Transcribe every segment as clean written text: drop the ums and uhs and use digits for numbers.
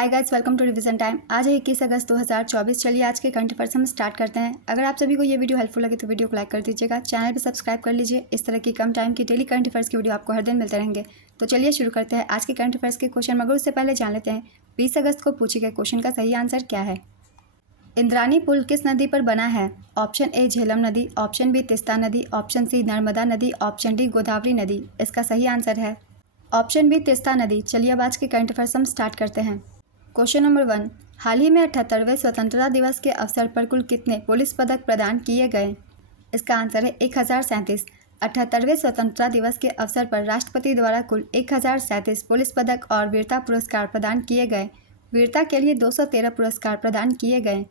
Hi guys, welcome to revision time. आज है 21 अगस्त 2024। चलिए आज के करंट अफेयर्स हम स्टार्ट करते हैं। अगर आप सभी को ये वीडियो हेल्पफुल लगे तो वीडियो को लाइक कर दीजिएगा, चैनल पे सब्सक्राइब कर लीजिए। इस तरह की कम टाइम की डेली करंट अफेयर्स की वीडियो आपको हर दिन मिलते रहेंगे। तो चलिए शुरू करते हैं आज के करंट अफेयर्स के क्वेश्चन, मगर उससे पहले जान लेते हैं 20 अगस्त को पूछे गए क्वेश्चन का सही आंसर क्या है। इंद्राणी पुल किस नदी पर बना है? ऑप्शन ए झेलम नदी, ऑप्शन बी तिस्ता नदी, ऑप्शन सी नर्मदा नदी, ऑप्शन डी गोदावरी नदी। इसका सही आंसर है ऑप्शन बी तिस्ता नदी। चलिए अब आज के करंट अफेयर्स हम स्टार्ट करते हैं। क्वेश्चन नंबर 1, हाल ही में 78वें स्वतंत्रता दिवस के अवसर पर कुल कितने पुलिस पदक प्रदान किए गए? इसका आंसर है 1037। 78वें स्वतंत्रता दिवस के अवसर पर राष्ट्रपति द्वारा कुल 1037 पुलिस पदक और वीरता पुरस्कार प्रदान किए गए। वीरता के लिए 213 पुरस्कार प्रदान किए गए।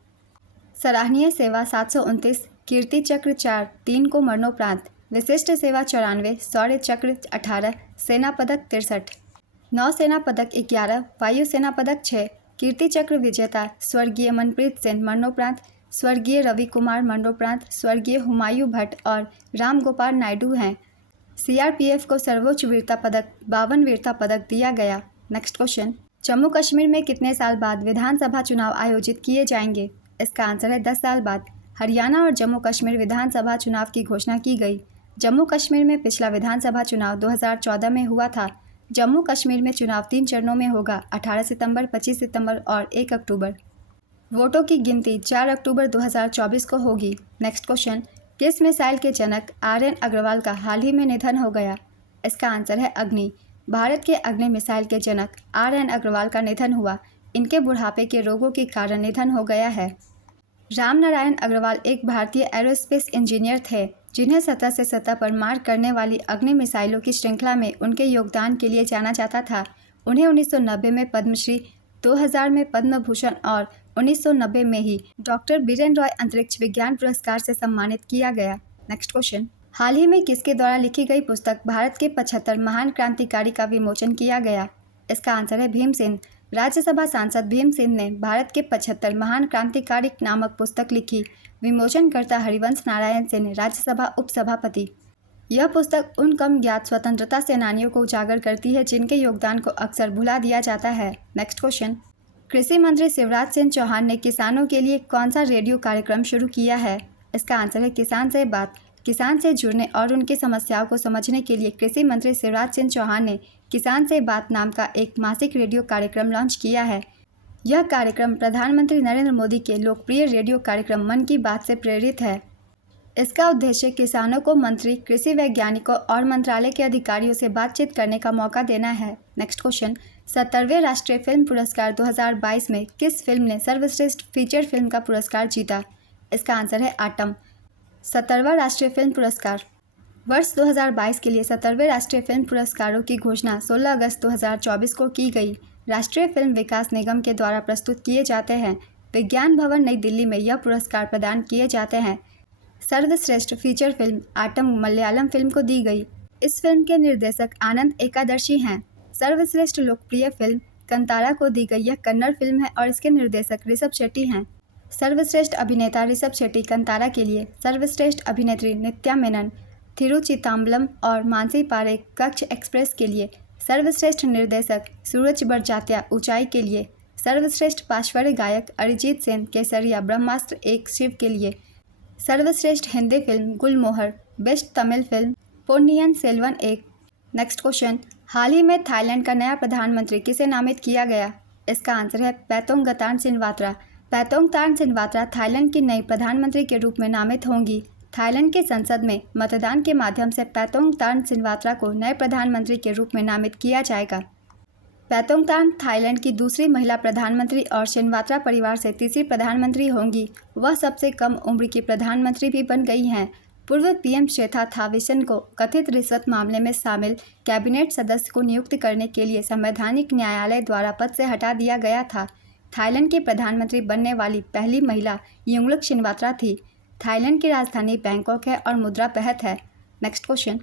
सराहनीय सेवा 729, कीर्ति चक्र 4, 3 को मरणोपरांत, विशिष्ट सेवा 94, शौर्य चक्र 18, सेना पदक 63, नौसेना पदक 11, वायुसेना पदक 6, कीर्ति चक्र विजेता स्वर्गीय मनप्रीत सेन मरणोपरांत, स्वर्गीय रवि कुमार मरणोपरांत, स्वर्गीय हुमायूं भट्ट और राम गोपाल नायडू हैं। सीआरपीएफ को सर्वोच्च वीरता पदक 52 वीरता पदक दिया गया। नेक्स्ट क्वेश्चन, जम्मू कश्मीर में कितने साल बाद विधानसभा चुनाव आयोजित किए जाएंगे? इसका आंसर है 10 साल बाद। हरियाणा और जम्मू कश्मीर विधानसभा चुनाव की घोषणा की गई। जम्मू कश्मीर में पिछला विधानसभा चुनाव 2014 में हुआ था। जम्मू कश्मीर में चुनाव 3 चरणों में होगा, 18 सितंबर, 25 सितंबर और 1 अक्टूबर। वोटों की गिनती 4 अक्टूबर 2024 को होगी। नेक्स्ट क्वेश्चन, किस मिसाइल के जनक आर.एन. अग्रवाल का हाल ही में निधन हो गया? इसका आंसर है अग्नि। भारत के अग्नि मिसाइल के जनक आर.एन. अग्रवाल का निधन हुआ। इनके बुढ़ापे के रोगों के कारण निधन हो गया है। रामनारायण अग्रवाल एक भारतीय एरोस्पेस इंजीनियर थे जिन्हें सतह से सतह पर मार करने वाली अग्नि मिसाइलों की श्रृंखला में उनके योगदान के लिए जाना जाता था। उन्हें 1990 में पद्मश्री, 2000 में पद्म भूषण और 1990 में ही डॉक्टर बीरेन रॉय अंतरिक्ष विज्ञान पुरस्कार से सम्मानित किया गया। नेक्स्ट क्वेश्चन, हाल ही में किसके द्वारा लिखी गई पुस्तक भारत के 75 महान क्रांतिकारी का विमोचन किया गया? इसका आंसर है भीमसेन। राज्यसभा सांसद भीमसेन ने भारत के 75 महान क्रांतिकारी नामक पुस्तक लिखी। विमोचनकर्ता हरिवंश नारायण सेन, राज्यसभा उपसभापति। यह पुस्तक उन कम ज्ञात स्वतंत्रता सेनानियों को उजागर करती है जिनके योगदान को अक्सर भुला दिया जाता है। नेक्स्ट क्वेश्चन, कृषि मंत्री शिवराज सिंह चौहान ने किसानों के लिए कौन सा रेडियो कार्यक्रम शुरू किया है? इसका आंसर है किसान से बात। किसान से जुड़ने और उनकी समस्याओं को समझने के लिए कृषि मंत्री शिवराज सिंह चौहान ने किसान से बात नाम का एक मासिक रेडियो कार्यक्रम लॉन्च किया है। यह कार्यक्रम प्रधानमंत्री नरेंद्र मोदी के लोकप्रिय रेडियो कार्यक्रम मन की बात से प्रेरित है। इसका उद्देश्य किसानों को मंत्री, कृषि वैज्ञानिकों और मंत्रालय के अधिकारियों से बातचीत करने का मौका देना है। नेक्स्ट क्वेश्चन, 70वें राष्ट्रीय फिल्म पुरस्कार 2022 में किस फिल्म ने सर्वश्रेष्ठ फीचर फिल्म का पुरस्कार जीता? इसका आंसर है आटम। 70वां राष्ट्रीय फिल्म पुरस्कार। वर्ष 2022 के लिए 70वें राष्ट्रीय फिल्म पुरस्कारों की घोषणा 16 अगस्त 2024 को की गई। राष्ट्रीय फिल्म विकास निगम के द्वारा प्रस्तुत किए जाते हैं। विज्ञान भवन नई दिल्ली में यह पुरस्कार प्रदान किए जाते हैं। सर्वश्रेष्ठ feature film Aattam Malayalam film को दी गई। इस फिल्म के निर्देशक आनंद एकादशी हैं। सर्वश्रेष्ठ लोकप्रिय फिल्म कंतारा को दी गई। यह कन्नड़ फिल्म है और इसके निर्देशक ऋषभ शेट्टी हैं। सर्वश्रेष्ठ अभिनेता ऋषभ शेट्टी कंतारा के लिए, सर्वश्रेष्ठ अभिनेत्री नित्या मेनन थिरुचिताम्बलम और मानसी पारेख कच्छ एक्सप्रेस के लिए, सर्वश्रेष्ठ निर्देशक सूरज बड़जात्या ऊंचाई के लिए, सर्वश्रेष्ठ पार्श्व गायक अरिजीत सिंह केसरिया ब्रह्मास्त्र एक शिव के लिए, सर्वश्रेष्ठ हिंदी फिल्म गुलमोहर, बेस्ट तमिल फिल्म पोन्नियन सेल्वन एक। नेक्स्ट क्वेश्चन, हाल ही में थाईलैंड का नया प्रधानमंत्री किसे नामित किया गया? इसका आंसर है पैतोंगतान सिनवात्रा। पैतोंगतान सिनवात्रा थाईलैंड की नई प्रधानमंत्री के रूप में नामित होंगी। थाईलैंड की संसद में मतदान के माध्यम से पैतोंगतान सिनवात्रा को नए प्रधानमंत्री के रूप में नामित किया जाएगा। पैतोंगतान थाईलैंड की दूसरी महिला प्रधानमंत्री और सिनवात्रा परिवार से तीसरी प्रधानमंत्री होंगी। वह सबसे कम उम्र की प्रधानमंत्री भी बन गई हैं। पूर्व पीएम श्रेथा थाविसन को कथित रिश्वत मामले में शामिल कैबिनेट सदस्य को नियुक्त करने के लिए संवैधानिक न्यायालय द्वारा पद से हटा दिया गया था। थाईलैंड की प्रधानमंत्री बनने वाली पहली महिला यंगलुक शिनवात्रा थी। थाईलैंड की राजधानी बैंकॉक है और मुद्रा पैहत है। नेक्स्ट क्वेश्चन,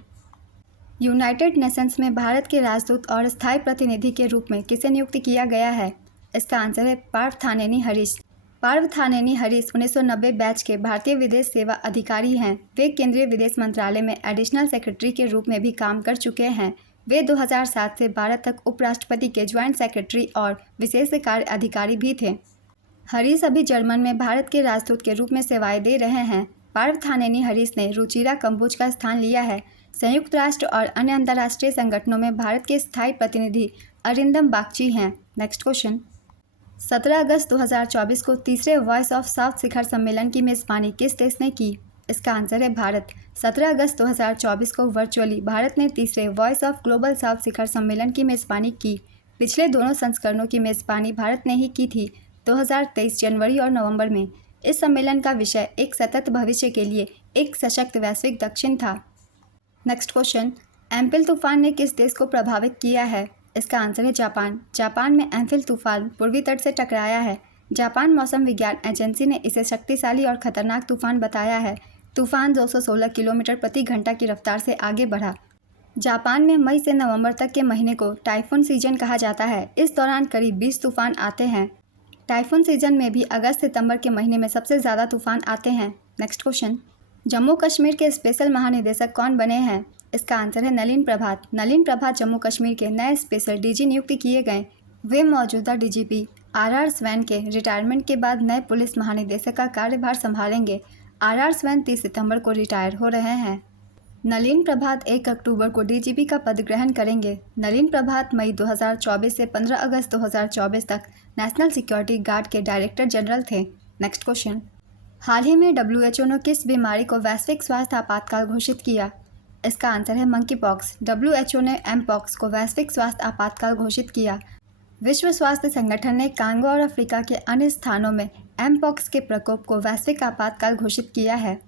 यूनाइटेड नेशंस में भारत के राजदूत और स्थायी प्रतिनिधि के रूप में किसे नियुक्त किया गया है? इसका आंसर है पार्थानेनी हरीश। पार्थानेनी हरीश 1990 बैच के भारतीय विदेश सेवा अधिकारी हैं। वे केंद्रीय विदेश मंत्रालय में एडिशनल सेक्रेटरी के रूप में भी काम कर चुके हैं। वे 2007 से 12 तक उपराष्ट्रपति के ज्वाइंट सेक्रेटरी और विशेष कार्य अधिकारी भी थे। हरीश अभी जर्मन में भारत के राजदूत के रूप में सेवाएं दे रहे हैं। पार्थानेनी हरीश ने रुचिरा कंबोज का स्थान लिया है। संयुक्त राष्ट्र और अन्य अंतर्राष्ट्रीय संगठनों में भारत के स्थायी प्रतिनिधि अरिंदम बागची हैं। नेक्स्ट क्वेश्चन, 17 अगस्त 2024 को तीसरे वॉइस ऑफ साउथ शिखर सम्मेलन की मेज़बानी किस देश ने की? इसका आंसर है भारत। 17 अगस्त 2024 को वर्चुअली भारत ने तीसरे वॉइस ऑफ ग्लोबल साउथ शिखर सम्मेलन की मेज़बानी की। पिछले दोनों संस्करणों की मेज़बानी भारत ने ही की थी, 2023 जनवरी और नवंबर में। इस सम्मेलन का विषय एक सतत भविष्य के लिए एक सशक्त वैश्विक दक्षिण था। नेक्स्ट क्वेश्चन, एम्फिल तूफान ने किस देश को प्रभावित किया है? इसका आंसर है जापान। जापान में एम्फिल तूफान पूर्वी तट से टकराया है। जापान मौसम विज्ञान एजेंसी ने इसे शक्तिशाली और खतरनाक तूफान बताया है। तूफान 216 किलोमीटर प्रति घंटा की रफ्तार से आगे बढ़ा। जापान में मई से नवंबर तक के महीने को टाइफून सीजन कहा जाता है। इस दौरान करीब 20 तूफान आते हैं। टाइफून सीजन में भी अगस्त सितंबर के महीने में सबसे ज़्यादा तूफान आते हैं। नेक्स्ट क्वेश्चन, जम्मू कश्मीर के स्पेशल महानिदेशक कौन बने हैं? इसका आंसर है नलिन प्रभात। नलिन प्रभात जम्मू कश्मीर के नए स्पेशल डीजी नियुक्त किए गए। वे मौजूदा डीजीपी आर स्वैन के रिटायरमेंट के बाद नए पुलिस महानिदेशक का कार्यभार संभालेंगे। आर स्वैन 30 सितंबर को रिटायर हो रहे हैं। नलिन प्रभात 1 अक्टूबर को डीजीपी का पद ग्रहण करेंगे। नलिन प्रभात मई 2024 से 15 अगस्त 2024 तक नेशनल सिक्योरिटी गार्ड के डायरेक्टर जनरल थे। नेक्स्ट क्वेश्चन, हाल ही में WHO ने किस बीमारी को वैश्विक स्वास्थ्य आपातकाल घोषित किया? इसका आंसर है मंकी पॉक्स। WHO ने एमपॉक्स को वैश्विक स्वास्थ्य आपातकाल घोषित किया। विश्व स्वास्थ्य संगठन ने कांगो और अफ्रीका के अन्य स्थानों में एमपॉक्स के प्रकोप को वैश्विक आपातकाल घोषित किया है।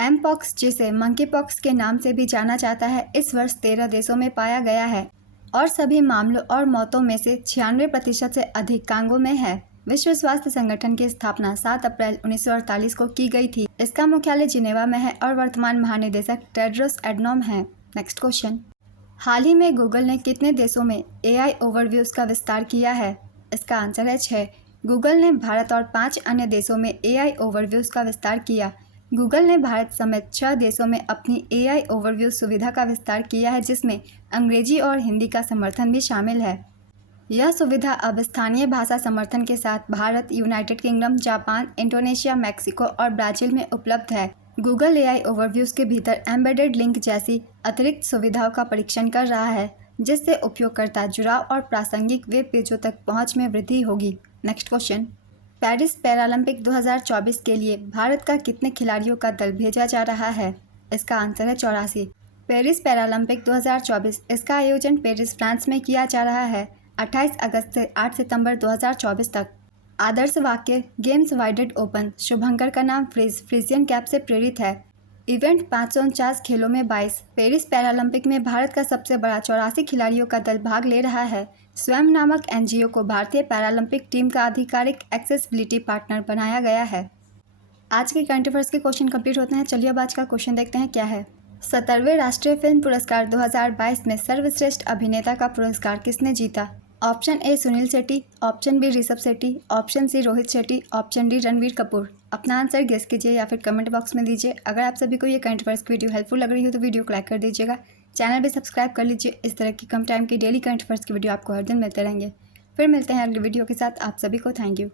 एमपॉक्स, जिसे मंकी पॉक्स के नाम से भी जाना जाता है, इस वर्ष 13 देशों में पाया गया है और सभी मामलों और मौतों में से 96% से अधिक कांगो में है। विश्व स्वास्थ्य संगठन की स्थापना 7 अप्रैल 1948 को की गई थी। इसका मुख्यालय जिनेवा में है और वर्तमान महानिदेशक टेड्रोस एडनॉम हैं। नेक्स्ट क्वेश्चन, हाल ही में गूगल ने कितने देशों में AI ओवरव्यूज़ का विस्तार किया है? इसका आंसर है 6। गूगल ने भारत और 5 अन्य देशों में AI ओवरव्यूज़ का विस्तार किया। गूगल ने भारत समेत 6 देशों में अपनी AI ओवरव्यू सुविधा का विस्तार किया है, जिसमें अंग्रेजी और हिंदी का समर्थन भी शामिल है। यह सुविधा अब स्थानीय भाषा समर्थन के साथ Bharat, United kingdom, Japan, Indonesia, Mexico और ब्राज़ील में उपलब्ध है। गूगल AI ओवरव्यूज़ के भीतर एम्बेडेड लिंक जैसी अतिरिक्त सुविधाओं का परीक्षण कर रहा है, जिससे उपयोगकर्ता जुड़ाव और प्रासंगिक वेब पेजों तक पहुंच में वृद्धि होगी। नेक्स्ट क्वेश्चन, पेरिस पैरालंपिक 2024 के लिए भारत का कितने खिलाड़ियों का दल भेजा जा रहा है? इसका आंसर है 84। पेरिस पैरालंपिक 2024 इसका आयोजन पेरिस, फ्रांस में किया जा रहा है 28 अगस्त से 8 सितंबर 2024 तक। आदर्श वाक्य, गेम्स वाइडेड ओपन। शुभंकर का नाम फ्रीजियन कैप से प्रेरित है। इवेंट 549 खेलों में 22। पेरिस पैरालंपिक में भारत का सबसे बड़ा 84 खिलाड़ियों का दल भाग ले रहा है। स्वयं नामक NGO को भारतीय पैरालंपिक टीम का आधिकारिक एक्सेसिबिलिटी पार्टनर बनाया गया है। आज के करंट अफेयर्स के क्वेश्चन कंप्लीट होते हैं। चलिए अब आज का क्वेश्चन देखते हैं क्या है। 17वें राष्ट्रीय फिल्म पुरस्कार 2022 में सर्वश्रेष्ठ अभिनेता का पुरस्कार किसने जीता? Option A Sunil Shetty, option B Rishabh Shetty, option C Rohit Shetty, option D Ranveer Kapoor. अपना आंसर गेस कीजिए या फिर कमेंट बॉक्स में दीजिए। अगर आप सभी को ये करंट अफेयर्स की वीडियो हेल्पफुल लग रही हो तो वीडियो को लाइक कर दीजिएगा। चैनल भी सब्सक्राइब कर लीजिए। इस तरह की कम टाइम की डेली करंट अफेयर्स की वीडियो आपको हर दिन मिलते रहेंगे। फिर मिलते हैं अगली वीडियो के साथ। आप सभी को थैंक यू।